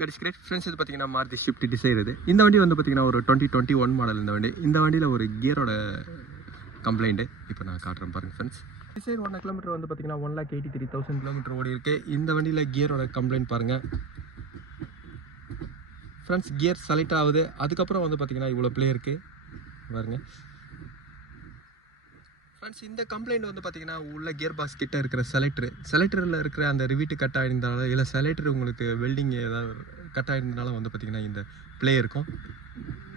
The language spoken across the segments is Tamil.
கடிஸ் கிரேட் ஃப்ரெண்ட்ஸ். இது பார்த்தீங்கன்னா மாருதி ஸ்விஃப்ட் டிசைர். இந்த வண்டி வந்து பார்த்தீங்கன்னா ஒரு 2021 மாடல். இந்த வண்டியில் ஒரு கியரோட கம்ப்ளைண்ட்டு இப்போ நான் காட்டுறேன் பாருங்கள் ஃப்ரெண்ட்ஸ். டிசைர் 1 கிலோமீட்டர் வந்து பார்த்தீங்கன்னா 1,83,000 கிலோமீட்டர் ஓடி இருக்குது. இந்த வண்டியில் கியரோட கம்ப்ளைண்ட் பாருங்கள் ஃப்ரெண்ட்ஸ். கியர் செலக்ட் ஆகுது. அதுக்கப்புறம் வந்து பார்த்தீங்கன்னா இவ்வளோ ப்ளே இருக்குது பாருங்கள் ஃப்ரெண்ட்ஸ். இந்த கம்ப்ளைண்ட் வந்து பார்த்தீங்கன்னா உள்ள கியர் பாக்ஸ் கிட்ட இருக்கிற செலக்டரில் இருக்கிற அந்த ரிவீட்டு கட் ஆகிருந்தாலும் இல்லை செலக்டர் உங்களுக்கு வெல்டிங் ஏதாவது கட் ஆகிருந்தனால வந்து பார்த்தீங்கன்னா இந்த ப்ளே இருக்கும்.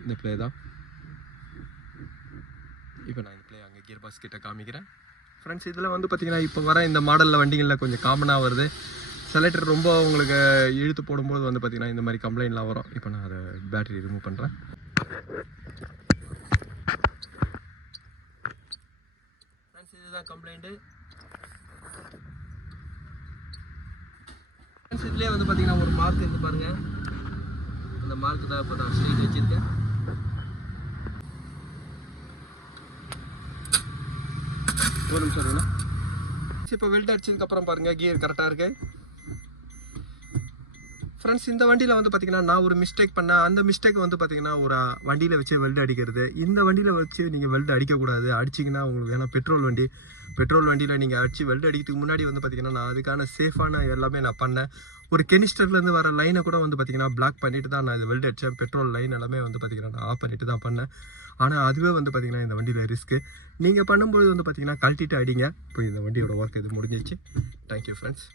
இந்த ப்ளே தான். இப்போ நான் இந்த ப்ளே அங்கே கியர் பாக்ஸ் கிட்ட காமிக்கிறேன் ஃப்ரெண்ட்ஸ். இதில் வந்து பார்த்தீங்கன்னா இப்போ வர இந்த மாடலில் வண்டிகளில் கொஞ்சம் காமனாக வருது. செலக்டர் ரொம்ப உங்களுக்கு இழுத்து போடும்போது வந்து பார்த்தீங்கன்னா இந்த மாதிரி கம்ப்ளைண்ட்லாம் வரும். இப்போ நான் அதை பேட்டரி ரிமூவ் பண்ணுறேன். ஃப்ரெண்ட்ஸ் இதுதான் கம்ப்ளைண்ட்டு. ஃப்ரெண்ட்ஸ் இதுலேயே வந்து பார்த்தீங்கன்னா ஒரு மார்க் இருக்குது பாருங்கள். அந்த மார்க் தான் இப்போ நான் ஸ்ட்ரெயிட் வச்சுருக்கேன். ஒரு நிமிஷம் இருக்குண்ணா. இப்போ வெல்ட் அடிச்சதுக்கப்புறம் பாருங்கள் கியர் கரெக்டாக இருக்குது ஃப்ரெண்ட்ஸ். இந்த வண்டியில் வந்து பார்த்தீங்கன்னா நான் ஒரு மிஸ்டேக் பண்ணேன். அந்த மிஸ்டேக் வந்து பார்த்தீங்கன்னா ஒரு வண்டியில் வச்சு வெல்டு அடிக்கிறது. இந்த வண்டியில் வச்சு நீங்கள் வெல்டு அடிக்கக்கூடாது. அடிச்சிங்கன்னா உங்களுக்கு ஏன்னா பெட்ரோல் வண்டியில் நீங்கள் அடித்து வெல்டு அடிக்கிறதுக்கு முன்னாடி வந்து பார்த்தீங்கன்னா நான் அதுக்கான சேஃபான எல்லாமே நான் பண்ணேன். ஒரு கெனிஸ்டர்லேருந்து வர லைனை கூட வந்து பார்த்தீங்கன்னா பிளாக் பண்ணிட்டு தான் நான் இது வெல்டு அடித்தேன். பெட்ரோல் லைன் எல்லாமே வந்து பார்த்தீங்கன்னா நான் ஆஃப் பண்ணிட்டு தான் பண்ணேன். ஆனால் அதுவே வந்து பார்த்தீங்கன்னா இந்த வண்டியில் ரிஸ்க்கு. நீங்கள் பண்ணும்போது வந்து பார்த்தீங்கன்னா கழட்டிட்டு அடிங்க. இப்போ இந்த வண்டியோட ஒர்க் இது முடிஞ்சிச்சு. Thank you friends.